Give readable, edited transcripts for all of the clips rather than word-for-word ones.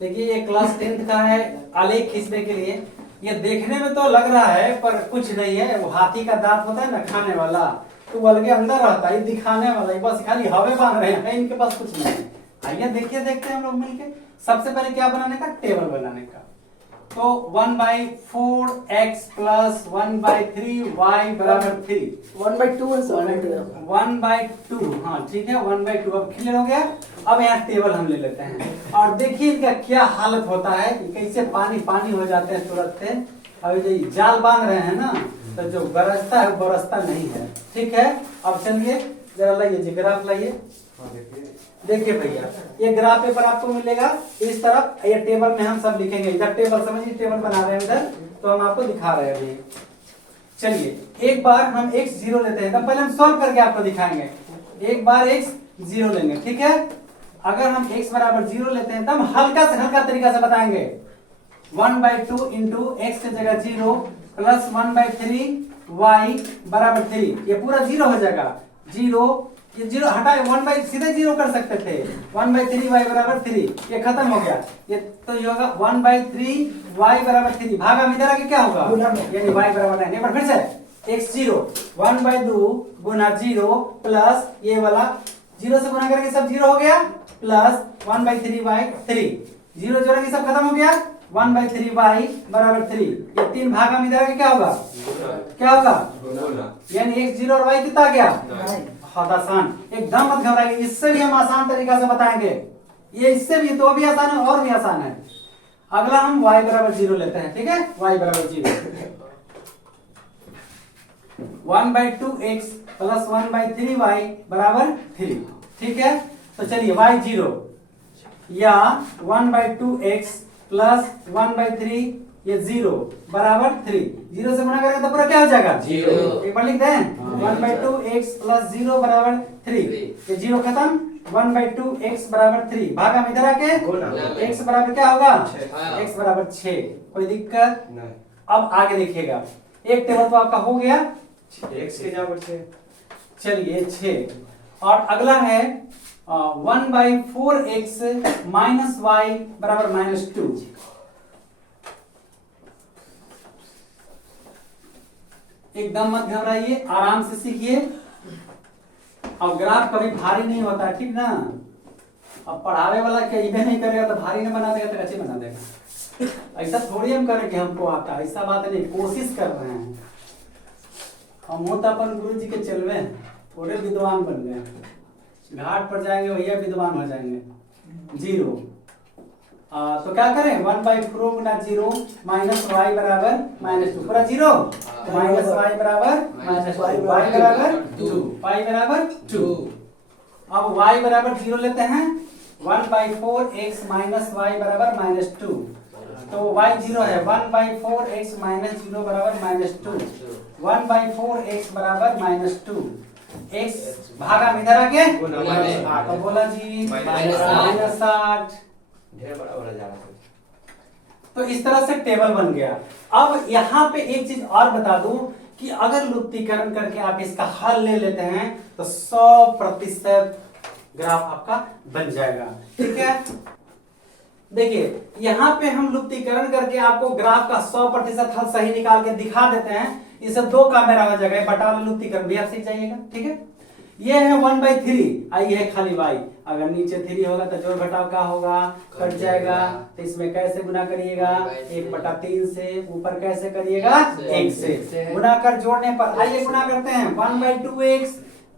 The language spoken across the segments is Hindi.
देखिए ये क्लास 10th का है आलेख खींचने के लिए। ये देखने में तो लग रहा है पर कुछ नहीं है। वो हाथी का दांत होता है ना खाने वाला, तो वो अलगे अंदर रहता है, दिखाने वाला है, बस खाली हवे बांध रहे हैं, इनके पास कुछ नहीं है। आइए देखिए, देखते हैं हम लोग मिलके। सबसे पहले क्या बनाने का, टेबल बनाने का। तो 1/4x प्लस 1/3y बराबर 3। 1/2 है सर। 1/2, हाँ ठीक है 1/2। अब क्लियर हो गया। अब यहाँ टेबल हम ले लेते हैं और देखिए इनका क्या हालत होता है कि कैसे पानी पानी हो जाते हैं तुरंत से। अब जो जाल बांध रहे हैं ना, तो जो बरसता है बरसता नहीं है। ठीक है, अब चलिए जरा लाइए जी, ग्राफ लाइए। देखिए भैया, ये ग्राफ पेपर आपको मिलेगा इस तरफ। ये टेबल में हम सब लिखेंगे। इधर टेबल समझिए, टेबल बना रहे हैं इधर, तो हम आपको दिखा रहे हैं अभी। चलिए एक बार हम x 0 लेते हैं, तो पहले हम सॉल्व करके आपको दिखाएंगे। एक बार x 0 लेंगे, ठीक है। अगर हम x बराबर 0 लेते हैं, तब हल्का से हल्का तरीका से बताएंगे। 1/2 इंटू एक्स की जगह 0 प्लस 1/3 y बराबर 3। ये पूरा 0 हो जाएगा। 0 ये 0 हटाए, 1 सीधे 0 कर सकते थे। 1/3y बराबर 3, ये खत्म हो गया। ये तो ये होगा 1/3y बराबर 3। भागा में इधर आके क्या होगा, यानी y बराबर 9। एक बार फिर से x 0 1/2 गुना 0 प्लस ये वाला 0 से गुना करके सब 0 हो गया, प्लस 1/3y 3। 0 जोड़ के सब खत्म हो गया। 1/3y बराबर 3। ये 3 भागा में इधर आके क्या होगा, क्या होगा, यानी x 0 और y कितना आ गया, बहुत आसान। एकदम मत घबराइए, इससे भी हम आसान तरीका से बताएंगे। ये इससे भी तो भी आसान है और भी आसान है। अगला हम y बराबर 0 लेते हैं, ठीक है। y बराबर 0 1/2x प्लस 1/3y बराबर 3, ठीक है। तो चलिए y 0 या 1/2x प्लस 1/3 ये 0 बराबर 3। 0 से गुणा करेंगे तो पूरा क्या हो जाएगा, 0। एक बार लिख दें, 1/2x प्लस 0 बराबर 3। ये 0 खत्म। 1/2x बराबर 3 भागा में इधर आके x बराबर क्या होगा, x बराबर 6। कोई दिक्कत नहीं। अब आगे देखिएगा, एक टेबल तो आपका हो गया, x के बराबर 6। चलिए 6। और अगला है 1/4x माइनस y बराबर -2। एकदम मत घबराइए, आराम से सीखिए। अब ग्राफ कभी भारी नहीं होता, ठीक ना। अब पढ़ावे वाला क्या इधर नहीं करेगा तो भारी नहीं बना देगा, तो कैसे बना देगा। ऐसा थोड़ी हम करेंगे हमको आता, ऐसा बात नहीं, कोशिश कर रहे हैं हम। हो तो अपन गुरु जी के चलवे, थोड़े विद्वान बन गए। घाट पर जाएंगे भैया विद्वान हो जाएंगे। 0 तो क्या करें, 1/4 गुना 0 माइनस y बराबर -2। पूरा 0 माइनस y बराबर -y बराबर 2, y बराबर 2। अब y बराबर 0 लेते हैं। 1/4x माइनस y बराबर -2। तो y 0 है, 1/4x माइनस 0 बराबर -2। 1/4x बराबर -2। x भागा में इधर आके तो बोला जी -8। तो इस तरह से टेबल बन गया। अब यहाँ पे एक चीज और बता दूं कि अगर लुप्तीकरण करके आप इसका हल ले लेते हैं तो 100% ग्राफ आपका बन जाएगा, ठीक है। देखिए यहाँ पे हम लुप्तीकरण करके आपको ग्राफ का 100% हल सही निकाल के दिखा देते हैं। इसे 2 का मेरा हो जाएगा, बटा लुप्तीकरण भी आप सीख जाइएगा, ठीक है। ये है 1/3, आई है खाली y। अगर नीचे 3 होगा तो जोड़ घटाव का होगा, कट जाएगा। तो इसमें कैसे गुना करिएगा, 1/3 से। ऊपर कैसे करिएगा, 1 से। गुना कर जोड़ने पर आइए गुना करते हैं। 1/2x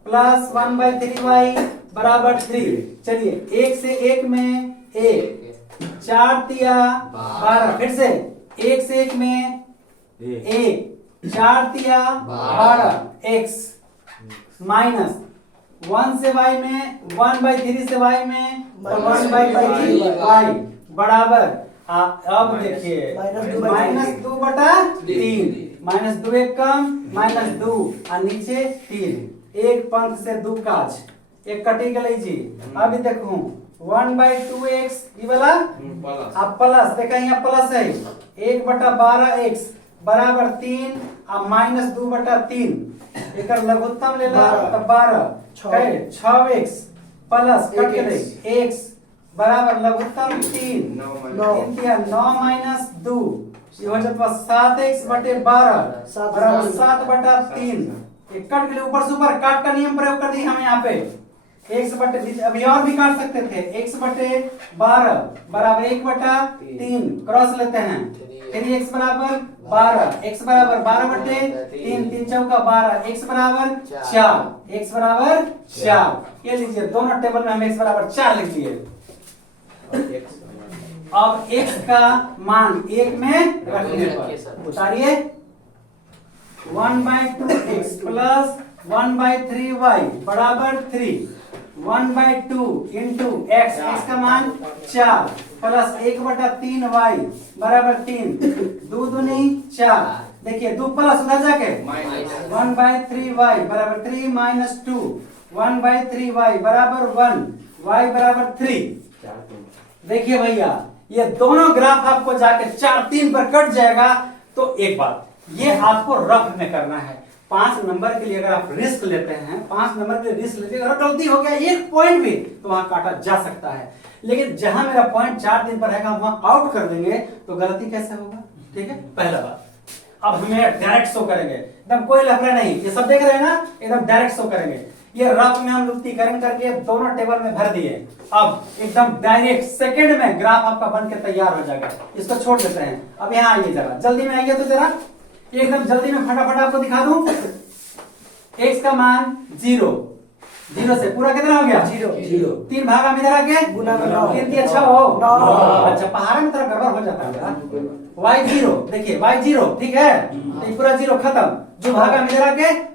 प्लस 1/3y बराबर 3। चलिए 1 से 1 में 1, 4 तिया 12। फिर से 1 से 1 में 1, 4 तिया 12। x माइनस 1 से y में 1/3 से y में 1/3y बराबर। अब देखिए -2/3, -2 एक कम -2 और नीचे 3। एक पंथ से 2 काज, एक कटी गई जी। अभी देखो 1/2x ये वाला अब प्लस, देखा यहाँ प्लस है, 1/12x बराबर 3 और -2/3। एक लघुत्तम ले ला तो 12 6x प्लस कट के दे x बराबर लघुत्तम 3 9 माइनस 2 ये हो जाता 7x/12 बराबर 7/3। एक कट के लिए ऊपर से ऊपर काट का नियम प्रयोग कर दिए हम यहाँ पे x/, अभी और भी काट सकते थे x/12 बराबर 1/3 क्रॉस लेते हैं 3x बराबर 12 x बराबर 12/3 3 चौका 12 x बराबर 4 x बराबर 4। ये लीजिए दोनों टेबल में हम x बराबर 4 लिख दिए। अब x का मान 1 में रखने पर उतारिए 1/2x प्लस 1/3y बराबर 3 1/2 इंटू x का मान 4 प्लस 1/3y बराबर 3 2 दूनी 4। देखिए 2 प्लस उधर जाके 1/3y बराबर 3 माइनस 2 1/3y बराबर 1 y बराबर 3। देखिए भैया ये दोनों ग्राफ आपको जाके 4 3 पर कट जाएगा। तो एक बात ये आपको रफ में करना है। 5 नंबर के लिए अगर आप रिस्क लेते हैं 5 नंबर के लिए रिस्क लेते हैं, अगर गलती हो गया 1 पॉइंट भी तो वहां काटा जा सकता है। लेकिन जहां मेरा पॉइंट 4 दिन पर रहेगा वहां आउट कर देंगे तो गलती कैसे होगा? ठीक है, पहला बात। अब हमें डायरेक्ट शो करेंगे, एकदम कोई लफड़ा नहीं, ये सब देख रहे हैं ना, एकदम डायरेक्ट शो करेंगे। ये रफ में हम लुप्तीकरण करके दोनों टेबल में भर दिए। अब एकदम डायरेक्ट सेकंड में ग्राफ आपका बन के तैयार हो जाएगा। इसको छोड़ देते हैं। अब यहाँ आइए जरा, जल्दी में आइए तो जरा, एकदम जल्दी में फटाफट आपको दिखा दूं। x का मान 0 से पूरा कितना हो गया? 0 3 भाग हम इधर आके गुना 3 अच्छा हो 9। अच्छा पहाड़ में तरफ गड़बड़ हो जाता है y0 देखिए y0 ठीक है, तो पूरा 0 खत्म। जो भाग हम इधर आके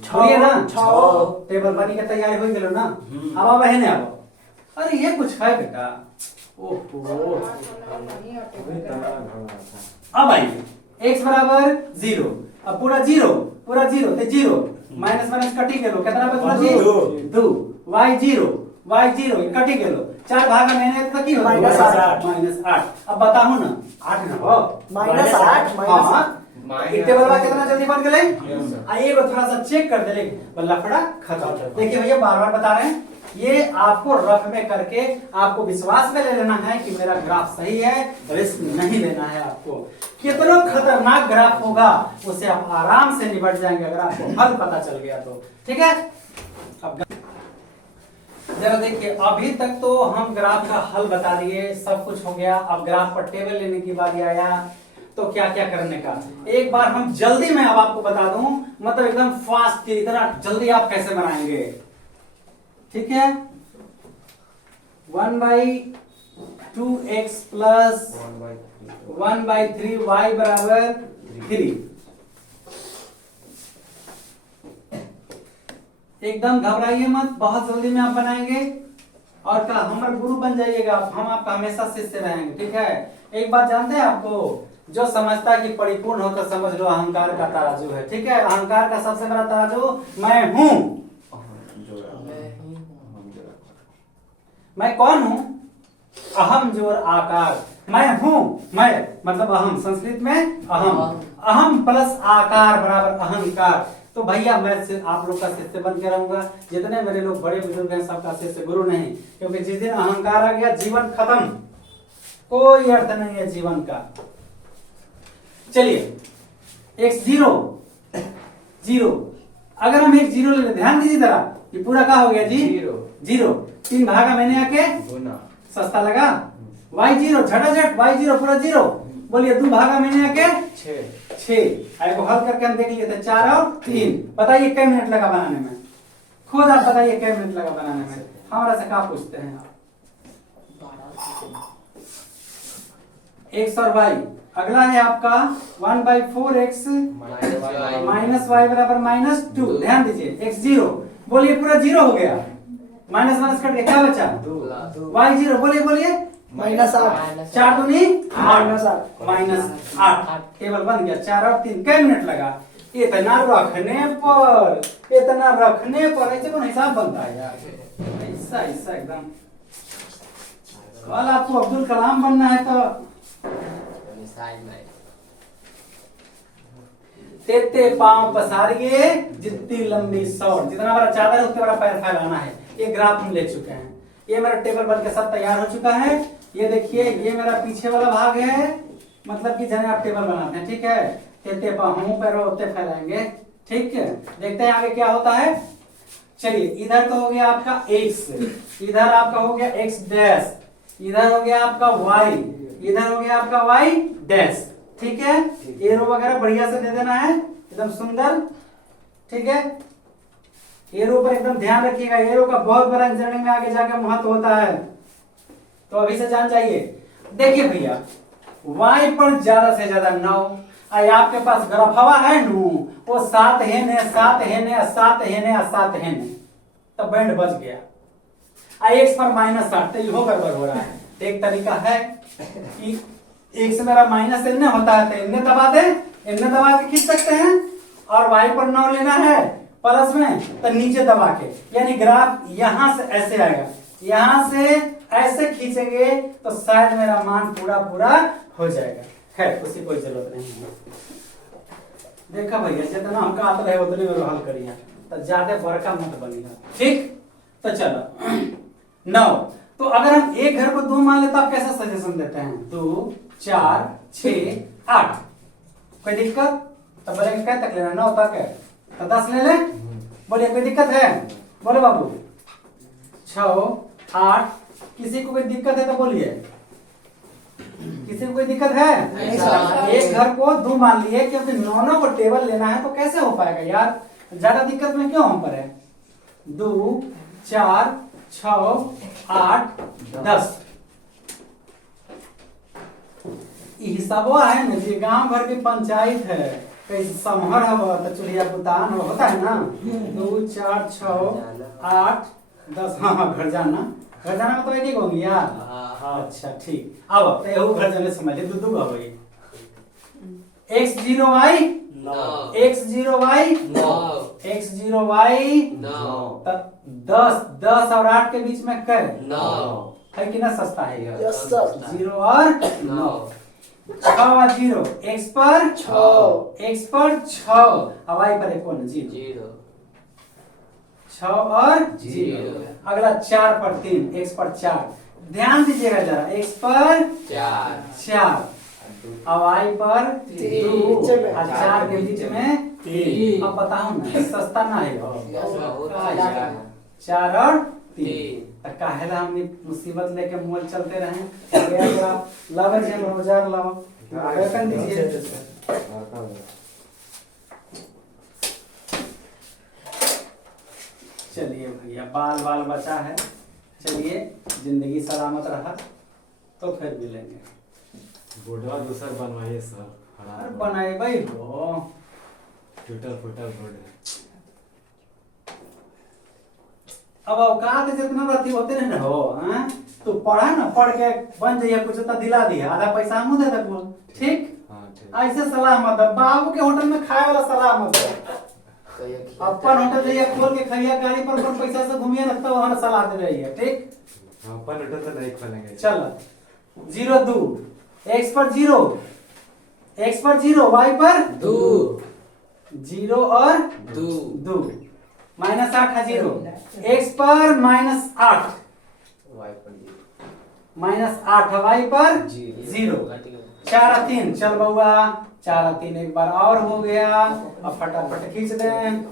छोड़िए ना 6 टेबल बनी के तैयारी हो गई ना। अब है ना, अरे ये कुछ है बेटा। ओहो अब आइए x बराबर 0, अब पूरा 0 तो 0 माइनस माइनस कटी गेलो कितना बचलो जी 2 y0 कटी गेलो 4 भाग में मैंने तो की हो -8। अब बताओ ना 8 ना हो -8 एक टेबल में कितना जल्दी बन गए। आइए को थोड़ा सा चेक कर दे लफड़ा खत्म। देखिए भैया बार बार बता रहे हैं, ये आपको रफ में करके आपको विश्वास में ले लेना है कि मेरा ग्राफ सही है, रिस्क नहीं लेना है। आपको कितना खतरनाक ग्राफ होगा उससे आप आराम से निपट जाएंगे अगर आपको हल पता चल गया तो। ठीक है, अब जरा देखिए, अभी तक तो हम ग्राफ का हल बता दिए, सब कुछ हो गया। अब ग्राफ पर टेबल लेने की बारी आया तो क्या क्या करने का। एक बार हम जल्दी में अब आपको बता दूं, मतलब एकदम फास्ट, इतना जल्दी आप कैसे बनाएंगे। ठीक है, 1/2x प्लस 1/3y बराबर 3। एकदम घबराइए मत, बहुत जल्दी में आप बनाएंगे और क्या हमारे गुरु बन जाइएगा। हम आपका हमेशा शिष्य रहेंगे। ठीक है, एक बात जानते हैं, आपको जो समझता है कि परिपूर्ण हो तो समझ लो अहंकार का तराजू है। ठीक है, अहंकार का सबसे बड़ा तराजू मैं हूं। मैं कौन हूं? अहम जोर आकार, मैं हूं, मैं मतलब अहम, संस्कृत में अहम प्लस आकार बराबर अहंकार। तो भैया मैं आप लोग का शिष्य बन के रहूंगा। जितने मेरे लोग बड़े बुजुर्ग हैं सबका शिष्य, गुरु नहीं। क्योंकि जिस दिन अहंकार आ गया जीवन खत्म, कोई अर्थ नहीं है जीवन का। चलिए x 0 अगर हम एक 0 ले लेते, ध्यान दीजिए जरा, ये पूरा क्या हो गया जी 0 3 भागा मैंने आके सस्ता लगा। y0 झटाझट y0 पूरा 0, बोलिए 2 भागा मैंने आके 6 को हल करके हम देख लिए थे 4 और 3। बताइए कै मिनट लगा बनाने में? खुद आप बताइए कै मिनट लगा बनाने में? हमारा से क्या पूछते हैं आप? x और y। अगला है आपका 1/4x माइनस y बराबर -2। ध्यान दीजिए x 0, बोलिए पूरा 0 हो गया, माइनस माइनस कट के क्या बचा y0, बोलिए -8 4 दूनी -8 टेबल बन गया। 4 और 3 कै मिनट लगा? इतना रखने पर ऐसे कौन हिसाब बनता है यार? ऐसा एकदम। कल आपको अब्दुल कलाम बनना है तो तेते पांव पसारिए जितनी लंबी शॉर्ट, जितना बड़ा चादर है उतना बड़ा पैर फैलाना है। ये ग्राफ हम ले चुके हैं। ये मेरा टेबल बन के सब तैयार हो चुका है। ये देखिए ये मेरा पीछे वाला भाग है, मतलब कि जैसे आप टेबल बनाते हैं, ठीक है। तेते पाहू पैरों होते फैलाएंगे, ठीक है। देखते हैं आगे क्या होता है। चलिए इधर तो हो गया आपका x, इधर आपका हो गया x डैश, इधर हो गया आपका y, इधर हो गया आपका y डैश, ठीक है। एरो वगैरह बढ़िया से दे देना है, एकदम सुंदर, ठीक है। एरो पर एकदम ध्यान रखिएगा, एरो का बहुत बड़ा इंजीनियरिंग में आगे जाकर महत्व होता है, तो अभी से जान जाइए। देखिए भैया y पर ज्यादा से ज्यादा 9, आपके पास ग्राफवा है नू, वो 7 है ने 7 है ने 7 है ने 7 है ने, तो बैंड बच गया। x पर -8, तो यो गड़बड़ हो रहा है। एक तरीका है कि x मेरा माइनस एन होता है, तो एन दबा दे, एन दबा के खींच सकते हैं, और y पर 9 लेना है प्लस में, तो नीचे दबा के, यानी ग्राफ यहां से ऐसे आएगा, यहां से ऐसे खींचेंगे तो शायद मेरा मान पूरा पूरा हो जाएगा। खैर उसकी कोई जरूरत नहीं है। देखा भैया जितना हम काट रहे उतने में हल करिए, तो ज्यादा बड़का मत बनिएगा, ठीक। तो चलो 9, तो अगर हम एक घर को 2 मान ले तो आप कैसा सजेशन देते हैं? 2 4 6 8, कोई दिक्कत? तो बोलेंगे क्या तक लेना? 9 तक है, तो 10 ले ले। बोलिए कोई दिक्कत है? बोले बाबू 6 8, किसी को कोई दिक्कत है तो बोलिए, किसी को कोई दिक्कत है? एक घर को 2 मान लिए, क्योंकि 9 को टेबल लेना है, तो कैसे हो पाएगा यार? ज्यादा दिक्कत में क्यों हम पर है? 2 4 6 8 10, हिसाबा है ना जी, गांव भर की पंचायत है, कैसे समहर हो तो चुड़िया पुतान होता है ना। 2 4 6 8 10, हाँ घर जाना, घर जाना मतलब एक ही होगी यार। अच्छा ठीक, अब तो घर जाने समझ ले, दो हो गई। x0y x0y x0y 10 और 8 के बीच में कर 9 है कि ना, सस्ता है ये। 0 और 9, 6 और 0, x पर 6, और y पर 0, 6 और 0। अगला 4 पर 3, x पर 4, ध्यान दीजिएगा जरा, x पर 4 और y पर 2, और 4 के बीच में 3। अब बताओ ना, सस्ता ना है 4 और 3, काहेला हमने मुसीबत लेके मोल चलते रहे। लावे जन रोजार लाओ, आगे कर दीजिए। चलिए भैया बाल बाल बचा है, चलिए जिंदगी सलामत रहा तो फिर मिलेंगे। बोर्डवा दूसर बनवाइए सर, अरे बनाए भाई हो, टूटल फूटल बोर्ड है। अब औकात जितना रहती होते ना हो, तो पढ़ा ना, पढ़ के बन जाइए कुछ तो दिला दिया, आधा पैसा हम दे दे, ठीक। ऐसे सलाह मत, बाबू के होटल में खाए वाला सलाह मत, अपन होटल जाइए खोल के खाइए, गाड़ी पर अपन पैसा से घूमिए ना, तो वहां सलाह दे रही है, ठीक। अपन होटल तो नहीं खोलेंगे। चलो 0 2, x पर 0, x पर 0, y पर 2, 0 और 2, -8 है 0, x पर -8, -8 y पर 0, 4 और 3, चल बउआ 4 और 3 एक बार और हो गया। अब फटाफट खींच दें।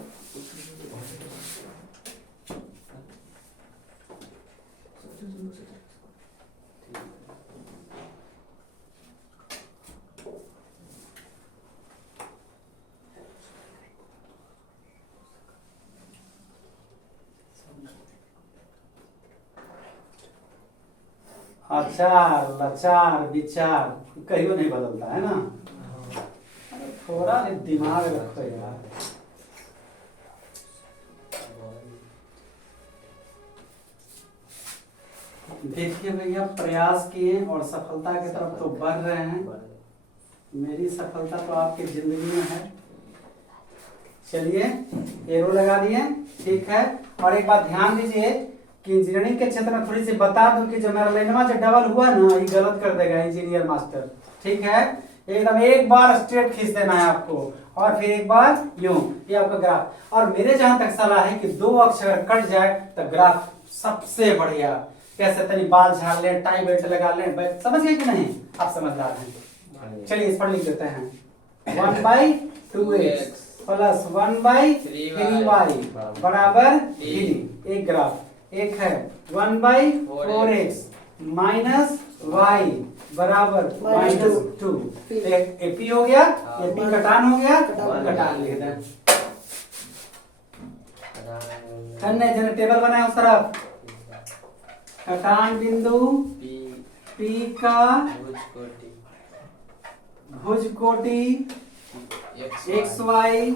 अचार लचार विचार कहियो नहीं बदलता है ना, थोड़ा दिमाग रखो यार। देखिए भैया प्रयास किए और सफलता की तरफ तो बढ़ रहे हैं, मेरी सफलता तो आपकी जिंदगी में है। चलिए एरो लगा दिए, ठीक है। और एक बात ध्यान दीजिए कि इंजीनियरिंग के क्षेत्र में थोड़ी सी बता दूं कि जो मेरा लाइनवा जो डबल हुआ ना, ये गलत कर देगा इंजीनियर मास्टर, ठीक है। एकदम एक बार स्ट्रेट खींच देना है आपको, और फिर एक बार यूं, ये आपका ग्राफ। और मेरे जहां तक सलाह है कि 2 अक्ष अगर कट जाए तो ग्राफ सबसे बढ़िया, कैसे तनी बाल झाड़ ले, टाई बेल्ट लगा ले, समझ गए कि नहीं? आप समझदार हैं। चलिए इस पर लिख देते हैं 1/2x प्लस 1/3y बराबर 3। एक ग्राफ एक है 1/4x माइनस y बराबर -2। ये p हो गया, ये p कटान हो गया, कटान लिख दें। अन्य जन टेबल बनाए उस तरफ, कटान बिंदु p का भुज कोटि xy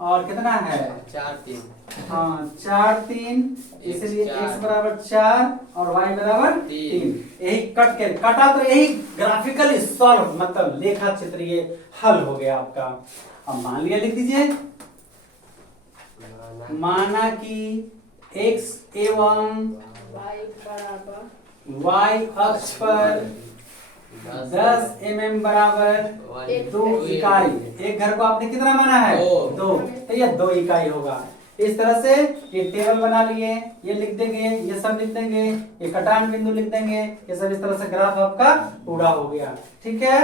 और कितना है 4 3। हाँ 4 3, इसलिए x बराबर 4 और y बराबर 3। यही कटा तो यही ग्राफिकली सॉल्व मतलब लेखा चित्रीय हल हो गया आपका। अब मान लिया, लिख दीजिए, माना कि x एवं y अक्ष पर 10 mm बराबर 2 इकाई। एक घर को आपने कितना माना है? 2। तो ये 2 इकाई होगा। इस तरह से ये टेबल बना लिए, ये लिख देंगे, ये सब लिख देंगे, ये कटान बिंदु लिख देंगे, ये सब इस तरह से ग्राफ आपका पूरा हो गया। ठीक है।